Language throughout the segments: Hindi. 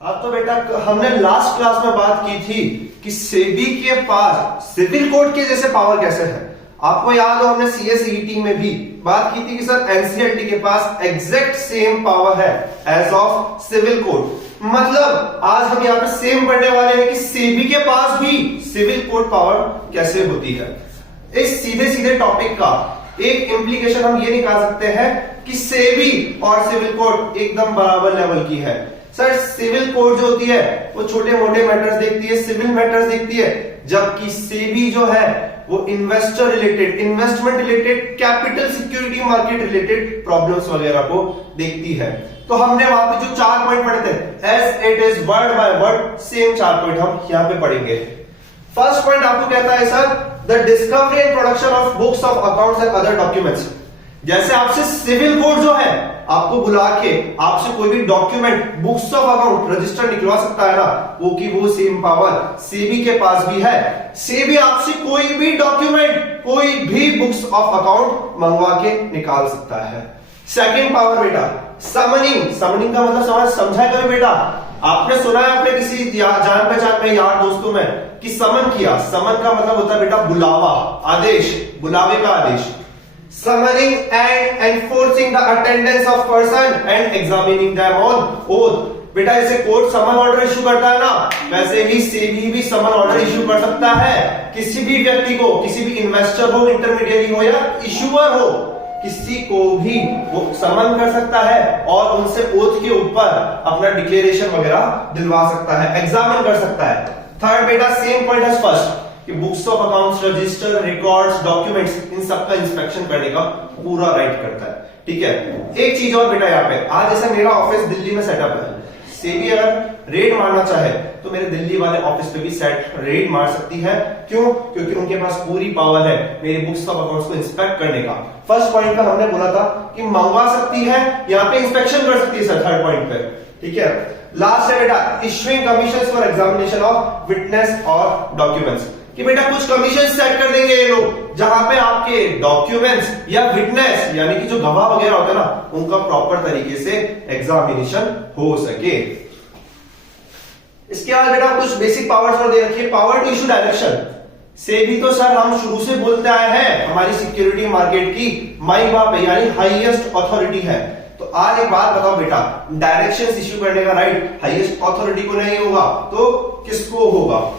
अब तो बेटा हमने लास्ट क्लास में बात की थी कि सेबी के पास सिविल कोड के जैसे पावर कैसे है। आपको याद हो हमने सीएसईटी में भी बात की थी कि सर एनसीएलटी के पास एग्जैक्ट सेम पावर है एज ऑफ सिविल कोड। मतलब आज हम यहाँ पे सेम पढ़ने वाले हैं कि सेबी के पास भी सिविल कोड पावर कैसे होती है। इस सीधे सीधे टॉपिक का एक इंप्लीकेशन हम ये निकाल सकते हैं कि सेबी और सिविल कोड एकदम बराबर लेवल की है। सर सिविल कोड जो होती है वो छोटे मोटे मैटर्स देखती है, सिविल मैटर्स देखती है, जबकि सेबी जो है वो investor related, investment related, capital security market related problems वगैरह को देखती है। तो हमने वहां पे जो 4 पॉइंट पढ़े थे as it is word by word same 4 point हम यहाँ पे पढ़ेंगे। फर्स्ट पॉइंट आपको कहता है sir the discovery and production of books of accounts and other documents. जैसे आपसे सिविल कोड जो है आपको बुला के आपसे कोई भी document, books of account, register निकलवा सकता है ना, वो की वो सेम पावर सेबी के पास भी है। सेबी आपसे कोई भी डॉक्यूमेंट, कोई भी बुक्स ऑफ अकाउंट मंगवा के निकाल सकता है। सेकंड पावर बेटा समनिंग। समनिंग का मतलब समझा करो बेटा। आपने सुना है अपने किसी जान पहचान में, यार दोस्तों में कि समन किया। समन का मतलब होता है बेटा बुलावा, आदेश, बुलावे का आदेश। Summoning and enforcing the attendance of person and examining them on oath। बेटा जैसे कोर्ट समन ऑर्डर इशू करता है ना, वैसे ही सेबी भी समन ऑर्डर इशू कर सकता है किसी भी व्यक्ति को, किसी भी इन्वेस्टर हो, इंटरमीडिएरी हो या इशूअर हो, किसी को भी वो समन कर सकता है और उनसे ओथ के ऊपर अपना डिक्लेरेशन वगैरह दिलवा सकता है, एग्जामिन कर सकता है। थर्ड बेटा सेम पॉइंट है फर्स्ट कि books of accounts, register, records, documents, इन सबका इंस्पेक्शन करने का पूरा राइट करता है। ठीक है, एक चीज और बेटा यहाँ पे, आज जैसे मेरा ऑफिस दिल्ली में सेटअप है, सेबी अगर रेड मारना चाहे तो मेरे दिल्ली वाले ऑफिस पे भी रेड मार सकती है। क्यों? क्योंकि उनके पास पूरी पावर है मेरी बुक्स ऑफ अकाउंट्स को इंस्पेक्ट करने का। फर्स्ट पॉइंट का हमने बोला था कि मंगवा सकती है, यहाँ पे इंस्पेक्शन कर सकती है सर थर्ड पॉइंट पे। ठीक है, लास्ट है बेटा issuing commissions for examination of witness और डॉक्यूमेंट्स। कि बेटा कुछ कमीशन सेट कर देंगे ये लोग जहां पे आपके डॉक्यूमेंट्स या विटनेस यानी कि जो गवाह वगैरह होते हैं ना, उनका प्रॉपर तरीके से एग्जामिनेशन हो सके। इसके बाद बेटा कुछ बेसिक पावर्स और दे रखिए। Power to issue direction. SEBI तो सर हम शुरू से बोलते आए हैं हमारी सिक्योरिटी मार्केट की माई बाप है, यानी हाईएस्ट अथॉरिटी है। तो आज एक बात बताओ बेटा, डायरेक्शंस इशू करने का राइट हाईएस्ट अथॉरिटी को नहीं होगा तो किसको होगा?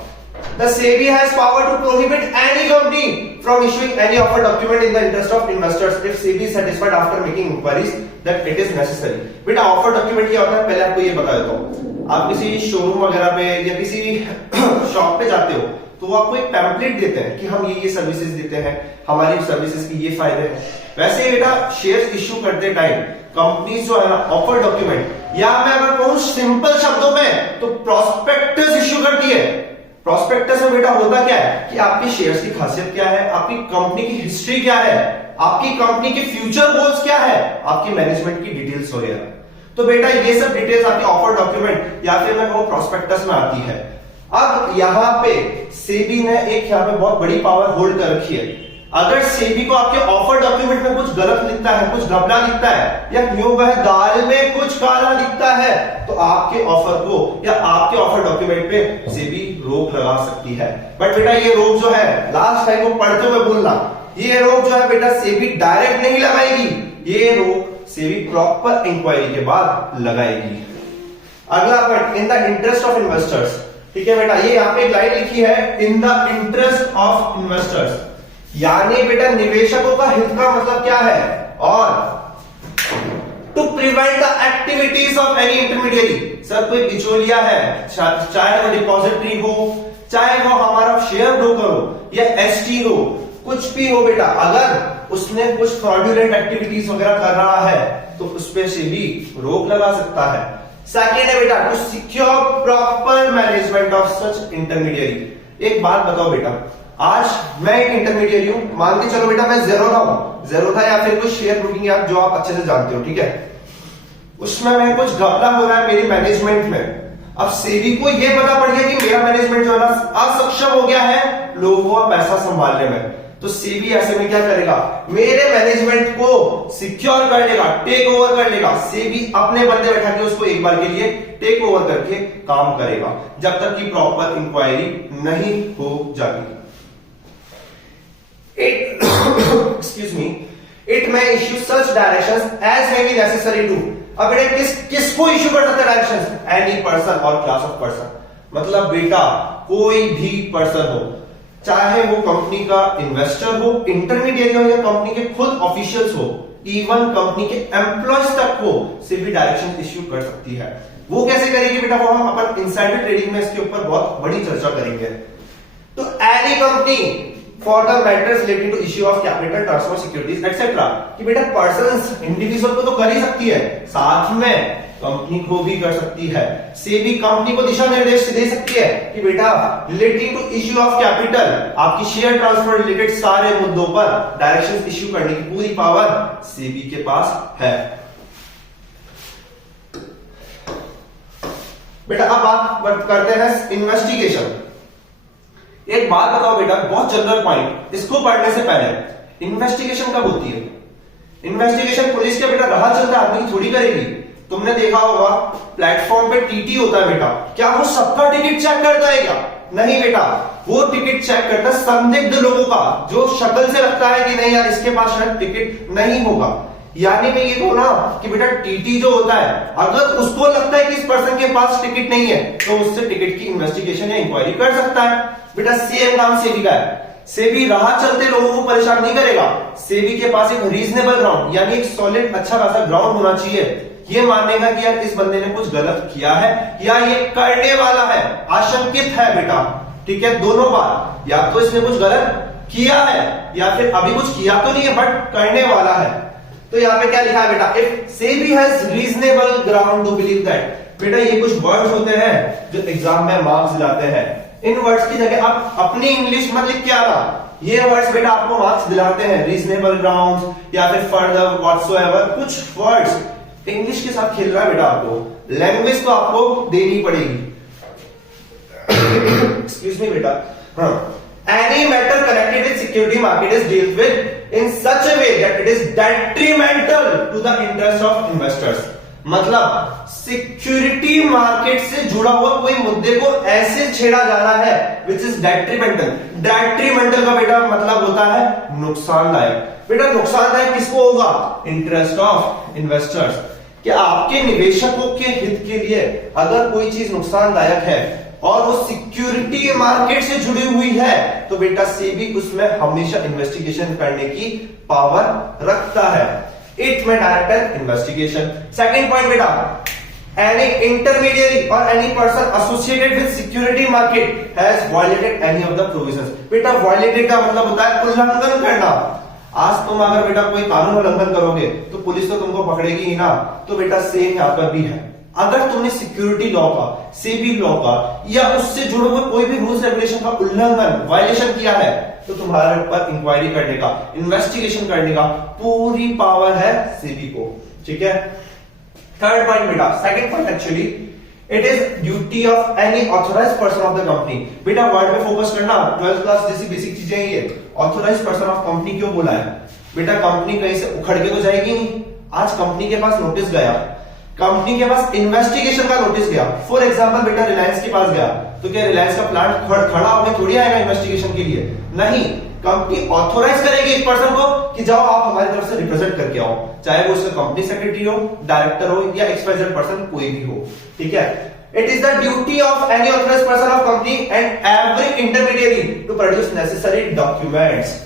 The SEBI has power to prohibit any company from issuing any offer document in the interest of investors if SEBI is satisfied after making inquiries that it is necessary। बेटा ऑफर डॉक्यूमेंट क्या होता है पहले आपको ये बता देता हूँ। आप किसी शोरूम वगैरह पे या किसी शॉप पे जाते हो तो वो आपको एक पैम्पलेट देते हैं कि हम ये सर्विसेज देते हैं, हमारी सर्विसेज की ये फायदे हैं। वैसे बेटा शेयर इश्यू करते टाइम कंपनीज जो है ना ऑफर डॉक्यूमेंट, या मैं अगर कहूँ सिंपल शब्दों में तो प्रोस्पेक्टस इश्यू करती है। प्रोस्पेक्टस में बेटा होता क्या है कि आपकी शेयर्स की खासियत क्या है, आपकी कंपनी की हिस्ट्री क्या है, आपकी कंपनी के फ्यूचर गोल्स क्या है, आपकी मैनेजमेंट की डिटेल्स वगैरह। तो बेटा ये सब डिटेल्स आपके ऑफर डॉक्यूमेंट या फिर मैं कहूं प्रोस्पेक्टस में आती है। अब यहां पे सेबी ने एक यहां पे बहुत बड़ी पावर होल्ड कर रखी है। अगर सेबी को आपके ऑफर डॉक्यूमेंट में कुछ गलत लिखता है, कुछ घपला लिखता है या यूं वह दाल में कुछ काला लिखता है तो आपके ऑफर को या आपके ऑफर डॉक्यूमेंट पे सेबी रोक लगा सकती है। बट बेटा ये रोक जो है लास्ट टाइम को पढ़ते हुए बोलना, ये रोक जो है बेटा सेबी डायरेक्ट नहीं लगाएगी, ये रोक सेबी प्रॉपर इंक्वायरी के बाद लगाएगी। अगला point in the interest of investors. ठीक है बेटा, ये यहाँ पे एक लाइन लिखी है in the interest of investors, यानी बेटा निवेशकों का हित का मतलब क्या है, और to prevent the activities of any intermediary. Sir कोई बिचौलिया है, चाहे वो डिपॉजिटरी हो, चाहे वो हमारा शेयर ब्रोकर हो या एसटी हो, कुछ भी हो बेटा, अगर उसने कुछ फ्रॉडुलेंट एक्टिविटीज वगैरह कर रहा है तो उस पर से भी रोक लगा सकता है। सेकेंड है बेटा to secure proper management of such intermediary. एक बात बताओ बेटा, आज मैं एक इंटरमीडिएरी हूं, मान के चलो बेटा मैं ज़ेरोधा हूं, ज़ेरोधा या फिर कुछ शेयर ब्रोकिंग ऐप जो आप अच्छे से जानते हो। ठीक है, उसमें मैं कुछ घपला हो रहा है मेरी मैनेजमेंट में। अब सेबी को यह पता पड़ गया कि मेरा मैनेजमेंट जो है ना असक्षम हो गया है लोगों का पैसा संभालने में, तो सेबी ऐसे में क्या करेगा, मेरे मैनेजमेंट को सिक्योर कर लेगा, टेक ओवर कर लेगा। सेबी अपने बंदे बैठा के उसको एक बार के लिए टेक ओवर करके काम करेगा जब तक कि प्रॉपर इंक्वायरी नहीं हो जाती। Excuse me, it may issue such directions as may be necessary to। अब बेटा किसको इश्यू कर सकता है डायरेक्शंस? एनी पर्सन और क्लास ऑफ पर्सन। मतलब बेटा कोई भी पर्सन हो, चाहे वो कंपनी का इन्वेस्टर हो, इंटरमीडिएट हो, या कंपनी के खुद ऑफिशियल्स हो, इवन कंपनी के एम्प्लॉयज तक को से भी डायरेक्शन इश्यू कर सकती है। वो कैसे करेगी बेटा, वो हम अपन इनसाइडर ट्रेडिंग में इसके ऊपर बहुत बड़ी चर्चा करेंगे। तो any company for the matters related to issue of capital, transfer, securities etcetera, कि बेटा पर्सन्स इंडिविजुअल को तो कर ही सकती है, साथ में कंपनी को भी कर सकती है। सेबी कंपनी को दिशा निर्देश दे सकती है कि बेटा relating to issue of capital, आपकी शेयर ट्रांसफर रिलेटेड सारे मुद्दों पर डायरेक्शंस इश्यू करने की पूरी पावर सेबी के पास है। बेटा अब बात करते हैं इन्वेस्टिगेशन। एक बात बताओ बेटा, बहुत जनरल पॉइंट, इसको पढ़ने से पहले इन्वेस्टिगेशन कब होती है? इन्वेस्टिगेशन पुलिस के बेटा राह चलता आदमी थोड़ी करेगी। तुमने देखा होगा प्लेटफॉर्म पे टीटी होता है बेटा, क्या वो सबका टिकट चेक करता है क्या? नहीं बेटा, वो टिकट चेक करता है संदिग्ध लोगों का, जो शक्ल से लगता है कि नहीं यार इसके पास शायद टिकट नहीं होगा। यानी मैं ये कहूं ना कि बेटा टीटी जो होता है, अगर उसको लगता है कि इस पर्सन के पास टिकट नहीं है तो उससे टिकट की इन्वेस्टिगेशन या इंक्वायरी कर सकता है। बेटा सेम काम सेबी का है। सेबी राह चलते लोगों को परेशान नहीं करेगा। सेबी के पास एक रीजनेबल ग्राउंड, यानी एक सॉलिड अच्छा खासा ग्राउंड होना चाहिए, ये मानने का कि यार इस बंदे ने कुछ गलत किया है या ये करने वाला है, आशंकित है बेटा। ठीक है, दोनों बात, या तो इसने कुछ गलत किया है या फिर अभी कुछ किया तो नहीं है बट करने वाला है। तो यहाँ पे क्या लिखा है बेटा, if SEBI has reasonable ground to believe that. बेटा ये कुछ वर्ड्स होते हैं जो एग्जाम में मार्क्स दिलाते हैं, इन वर्ड्स की जगह आप अपनी इंग्लिश मत लिख के आना, ये वर्ड्स बेटा आपको मार्क्स दिलाते हैं, रीजनेबल ग्राउंड या फिर फर्दर व्हाटसोएवर, कुछ वर्ड्स इंग्लिश के साथ खेल रहा है बेटा आपको, लैंग्वेज तो आपको देनी पड़ेगी। एक्सक्यूज मी बेटा, हाँ, any matter connected with security market is dealt with in such a way that it is detrimental to the interest of investors। मतलब सिक्योरिटी मार्केट से जुड़ा हुआ कोई मुद्दे को ऐसे छेड़ा जाना है which is detrimental। detrimental का बेटा मतलब होता है नुकसानदायक। बेटा नुकसानदायक किसको होगा? Interest of investors. क्या आपके निवेशकों के हित के लिए अगर कोई चीज नुकसानदायक है और वो सिक्योरिटी मार्केट से जुड़ी हुई है तो बेटा सेबी उसमें हमेशा इन्वेस्टिगेशन करने की पावर रखता है। इट में डायरेक्ट इन्वेस्टिगेशन। सेकंड पॉइंट बेटा, एनी इंटरमीडियरी और any person associated with security market has violated any of the provisions. बेटा वायलेटेड का मतलब होता है उल्लंघन करना। आज तुम अगर बेटा कोई कानून उल्लंघन करोगे तो पुलिस तो तुमको पकड़ेगी ही ना, तो बेटा सेम यहां पर भी है। अगर तुमने सिक्योरिटी लॉ का, सेबी लॉ का या उससे जुड़े हुए कोई भी रूल्स रेगुलेशन का उल्लंघन, वायलेशन किया है तो तुम्हारे ऊपर इंक्वायरी करने का, इन्वेस्टिगेशन करने का पूरी पावर है सेबी को। ठीक है, थर्ड पॉइंट बेटा, second point actually, it is duty of any authorised person of the company. बेटा वर्ड में फोकस करना, 12th क्लास जैसी बेसिक चीजें ही है। ऑथोराइज्ड पर्सन ऑफ कंपनी क्यों बोला है? बेटा कंपनी कहीं से उखड़ के तो जाएगी नहीं। आज कंपनी के पास नोटिस गया, कंपनी के पास इन्वेस्टिगेशन का नोटिस गया, फॉर एग्जांपल बेटा रिलायंस के पास गया, तो क्या रिलायंस का प्लांट खड़ा होकर थोड़ी आएगा इन्वेस्टिगेशन के लिए? नहीं, कंपनी ऑथोराइज करेगी एक पर्सन को कि जाओ आप हमारी तरफ से रिप्रेजेंट करके आओ, चाहे वो उसका कंपनी सेक्रेटरी हो, डायरेक्टर हो या एक्सपायर्ड पर्सन कोई भी हो। ठीक है, it is the duty of any authorised person of company and every intermediary to produce necessary documents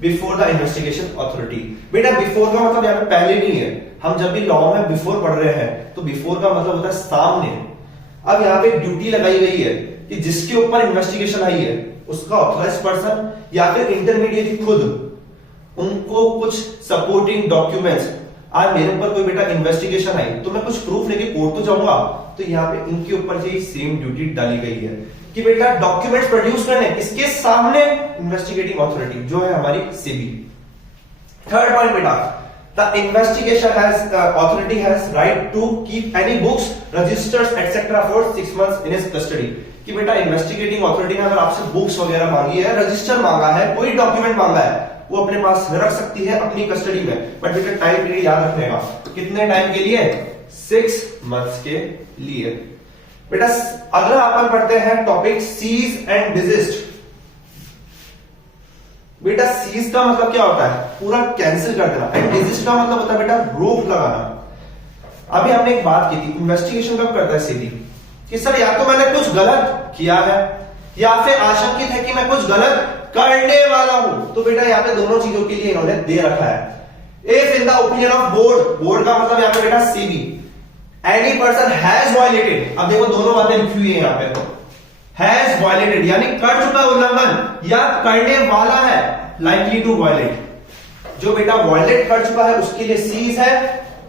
before the investigation authority. बेटा बिफोर का मतलब यहाँ पे पहले नहीं है, हम जब भी लॉ में बिफोर पढ़ रहे हैं तो बिफोर का मतलब होता है सामने। अब यहाँ पे ड्यूटी लगाई गई है कि जिसके ऊपर इन्वेस्टिगेशन आई है उसका ऑथराइज्ड पर्सन या फिर इंटरमीडिएट खुद, उनको कुछ सपोर्टिंग डॉक्यूमेंट्स, आज मेरे ऊपर कोई बेटा इन्वेस्टिगेशन आई तो मैं कुछ प्रूफ लेके कोर्ट तो जाऊंगा, तो यहाँ पे इनके ऊपर ये सेम ड्यूटी डाली गई है कि बेटा डॉक्यूमेंट्स प्रोड्यूस करने इसके सामने इन्वेस्टिगेटिंग अथॉरिटी जो है हमारी सेबी। थर्ड पॉइंट बेटा, The investigation authority has right to keep any books, registers, etc. for 6 months in his custody. कि बेटा इन्वेस्टिगेटिंग अथॉरिटी ने अगर आपसे बुक्स वगैरह मांगी है, रजिस्टर मांगा है, कोई डॉक्यूमेंट मांगा है, वो अपने पास रख सकती है अपनी कस्टडी में, बट बेटा टाइम पीरियड याद रखने का, कितने टाइम के लिए? 6 मंथ्स के लिए। बेटा अगला अपन पढ़ते हैं टॉपिक सीज एंड डिजिस्ट। बेटा सीज का मतलब क्या होता है? पूरा कैंसिल कर देना, एंड डिजिस्ट का मतलब होता है बेटा रोक लगाना। अभी हमने एक बात की थी, इन्वेस्टिगेशन कब करता है सीबी? कि सर या तो मैंने कुछ गलत किया है या फिर आशंकित है कि मैं कुछ गलत करने वाला हूं, तो बेटा यहाँ पे दोनों चीजों के लिए इन्होंने दे रखा है। If in the opinion of board, board का मतलब यहाँ पे बेटा CB, any person has violated, अब देखो दोनों बातें लिखी हुई है यहाँ पे, हैज वायलेटेड यानी कर चुका है उल्लंघन, या करने वाला है, लाइकली टू वायलेट। जो बेटा वायलेट कर चुका है उसके लिए सीज है,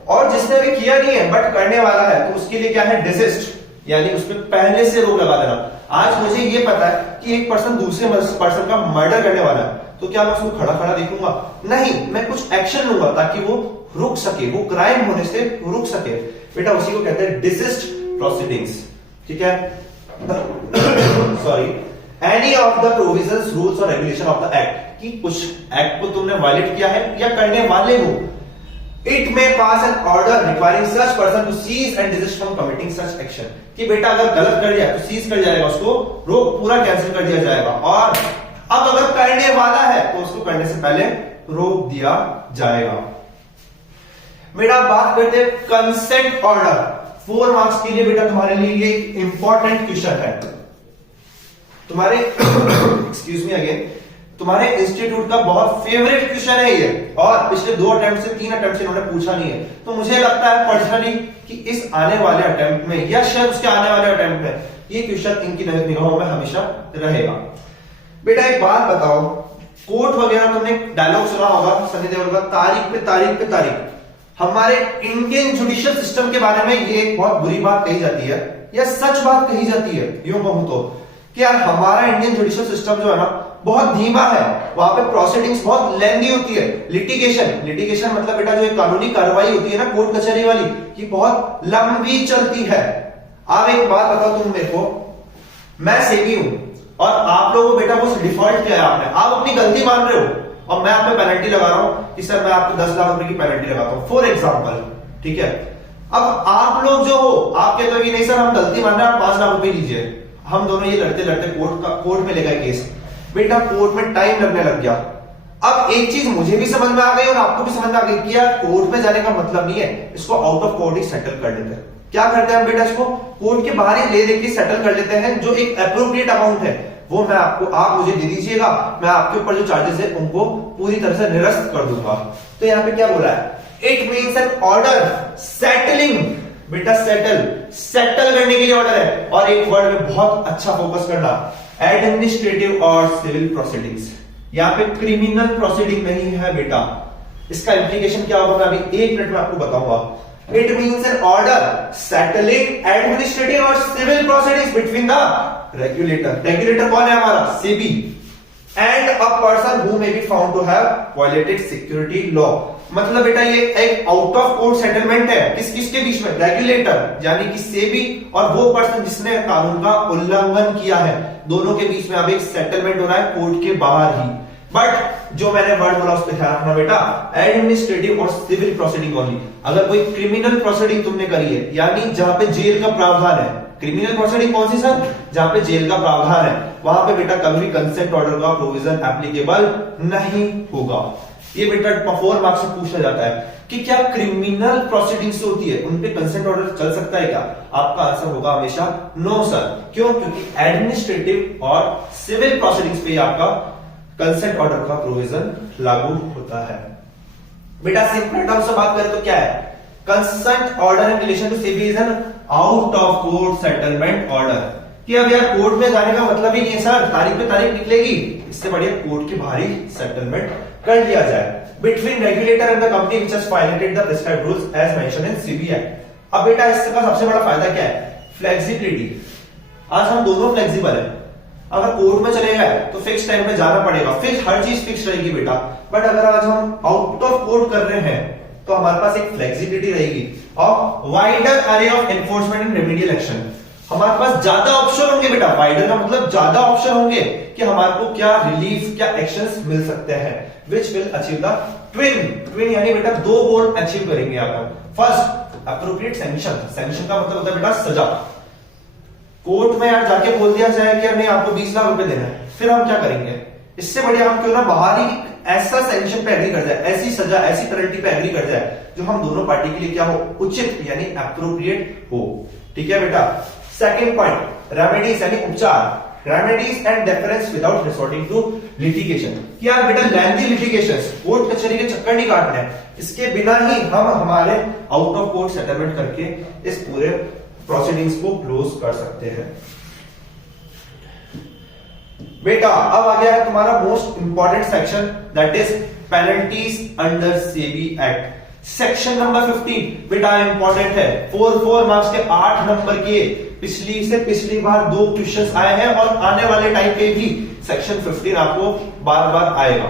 और जिसने भी किया नहीं है बट करने वाला है तो उसके लिए क्या है? डिसिस्ट, यानी उसमें पहले से रोक लगा देना। आज मुझे ये पता है कि एक पर्सन दूसरे पर्सन का मर्डर करने वाला है, तो क्या मैं उसको खड़ा खड़ा देखूंगा? नहीं, मैं कुछ एक्शन लूंगा ताकि वो रुक सके, वो क्राइम होने से रुक सके। बेटा उसी को कहते हैं डिसिस्ट प्रोसीडिंग्स, ठीक है? Sorry, any of the provisions, rules और रेगुलेशन ऑफ द एक्ट, कि कुछ एक्ट को तुमने वायलेट किया है या करने वाले हो। It may pass an order requiring such person to cease and desist from committing such action, कि बेटा अगर गलत कर दिया तो सीज कर जाएगा, उसको रोक पूरा कैंसिल कर दिया जाएगा, और अब अगर करने वाला है तो उसको करने से पहले रोक दिया जाएगा। बेटा बात करते हैं कंसेंट ऑर्डर। 4 मार्क्स के लिए बेटा तुम्हारे लिए ये इंपॉर्टेंट क्वेश्चन है। तुम्हारे एक्सक्यूज मी अगेन, तुम्हारे इंस्टीट्यूट का बहुत फेवरेट क्वेश्चन है ये, और पिछले 2 अटेम्प्ट से 3 अटेम्प्ट से इन्होंने पूछा नहीं है, तो मुझे लगता है पर्सनली कि इस आने वाले अटेम्प्ट में या शायद उसके आने वाले अटेम्प्ट में ये क्वेश्चन इनकी निगाहों में हमेशा रहेगा। बेटा एक बात बताओ, कोर्ट वगैरह तुमने डायलॉग सुना होगा सनी देओल का, तारीख पे तारीख पे तारीख। हमारे इंडियन जुडिशियल सिस्टम के बारे में ये एक बहुत बुरी बात कही जाती है, या सच बात कही जाती है यूं कहूं तो, कि यार हमारा इंडियन जुडिशियल सिस्टम जो है ना बहुत धीमा है, वहां पे प्रोसीडिंग्स बहुत लेंथी होती है। लिटिगेशन मतलब बेटा जो एक कानूनी कार्रवाई होती है ना कोर्ट कचहरी वाली, ये बहुत लंबी चलती है। अब एक बात बताओ तुम मेरे को, मैं सेबी हूं और आप लोगों को बेटा वो डिफॉल्ट किया है आपने, आप अपनी गलती मान रहे हो, और मैं आप पे पेनल्टी लगा रहा हूं कि सर मैं आपको 10 लाख रुपए की पेनल्टी लगाता हूं फॉर एग्जाम्पल, ठीक है? अब आप लोग जो हो, आप कहते हो कि नहीं सर हम गलती मान रहे हैं, आप 5 लाख रुपए लीजिए। हम दोनों ये लड़ते लड़ते कोर्ट में ले गए केस, बेटा कोर्ट में टाइम लगने लग गया। अब एक चीज मुझे भी समझ में आ गई और आपको भी समझ में आ गई कि यार कोर्ट में जाने का मतलब नहीं है, इसको out of court he settle कर लेते हैं। क्या करते हैं बेटा, इसको कोर्ट के बाहर ही ले लेके सेटल कर लेते हैं। जो एक एप्रोप्रिएट अमाउंट है वो मैं आपको, आप मुझे दे दीजिएगा, मैं आपके ऊपर जो चार्जेस है उनको पूरी तरह से निरस्त कर दूंगा। तो यहाँ पे क्या बोला है? It means an order settling, बेटा सेटल करने के लिए ऑर्डर है। और एक वर्ड में बहुत अच्छा फोकस करना, एडमिनिस्ट्रेटिव और सिविल प्रोसीडिंग्स। यहाँ पे क्रिमिनल प्रोसीडिंग नहीं है बेटा। इसका इंप्लीकेशन क्या होगा मैं अभी 1 मिनट में आपको बताऊंगा। It means an order settling administrative और civil proceedings between the regulator कौन है हमारा? SEBI and a person who may be found to have violated security law. मतलब बेटा ये एक आउट ऑफ कोर्ट सेटलमेंट है, किसके बीच में? रेगुलेटर यानी कि सेबी और वो पर्सन जिसने कानून का उल्लंघन किया है, दोनों के बीच में अब एक सेटलमेंट हो रहा है कोर्ट के बाहर ही। बट जो मैंने वर्ड बोला उस पर ध्यान रखना बेटा, एडमिनिस्ट्रेटिव और सिविल प्रोसीडिंग ओनली। अगर कोई क्रिमिनल प्रोसीडिंग तुमने करी है, यानी जहां पे जेल का प्रावधान है, क्रिमिनल प्रोसीडिंग कौन सी सर? जहां पे जेल का प्रावधान है, वहां पे बेटा कभी कंसेंट ऑर्डर का प्रोविजन एप्लीकेबल नहीं होगा। ये बेटा 4 मार्क्स से पूछा जाता है कि क्या क्रिमिनल प्रोसीडिंग्स होती है उन पे कंसेंट ऑर्डर चल सकता है क्या? आपका आंसर होगा हमेशा नो सर। क्यों? क्योंकि एडमिनिस्ट्रेटिव और सिविल प्रोसीडिंग्स पे आपका कंसेंट ऑर्डर का प्रोविजन लागू होता है। बेटा सिंपल टर्म्स में बात करें तो क्या है? Consent order in relation to SEBI is an out of court settlement order. कि अब यार कोर्ट में जाने का मतलब ही नहीं है सर, तारीख पे तारीख निकलेगी, इससे बढ़िया कोर्ट के बाहर ही सेटलमेंट कर लिया जाए between regulator and the company which has violated the prescribed rules as mentioned in SEBI act. अब बेटा इसका सबसे बड़ा फायदा क्या है? फ्लेक्सिबिलिटी। आज हम दोनों फ्लेक्सिबल है। अगर कोर्ट में चले गए तो फिक्स टाइम पे जाना पड़ेगा, फिक्स हर चीज फिक्स रहेगी बेटा। बट अगर आज हम आउट ऑफ कोर्ट कर रहे हैं तो हमारे पास एक फ्लेक्सिबिलिटी रहेगी और वाइडर अरे of enforcement and remedial action. हमारे पास ज्यादा ऑप्शन होंगे बेटा, वाइडर का मतलब ज्यादा ऑप्शन होंगे कि हमारे को क्या रिलीफ, क्या एक्शंस मिल सकते हैं, which will achieve the twin यानी बेटा दो गोल अचीव करेंगे यहाँ पर। फर्स्ट अप्रोप्रिएट सैंक्शन, सैंक्शन का मतलब होता है बेटा सजा। कोर्ट में यार जाके बोल दिया जाए कि नहीं आपको 20 लाख रुपए देना है, फिर हम क्या करेंगे? इससे बढ़िया हम क्यों ना बाहर ही ऐसा सैंक्शन पे एग्री कर जाए, ऐसी सजा, ऐसी पेनल्टी पे एग्री कर जाए जो हम दोनों पार्टी के लिए क्या हो, उचित यानी अप्रोप्रिएट हो। ठीक है बेटा। सेकेंड पॉइंट, रेमेडीज यानी उपचार, remedies and difference without resorting to litigation. कि यार बेटा लेंथी लिटिगेशंस, कोर्ट कचहरी के चक्कर नहीं काटने हैं, इसके बिना ही हम हमारे आउट ऑफ कोर्ट सेटलमेंट करके इस पूरे प्रोसीडिंग्स को क्लोज कर सकते हैं। बेटा अब आ गया है तुम्हारा most important section, that is penalties under SEBI act. Section number 15 बेटा इंपॉर्टेंट है, 4 मार्क्स के 8 नंबर के पिछली बार 2 क्वेश्चंस आए हैं और आने वाले टाइम पे भी सेक्शन 15 आपको बार बार आएगा।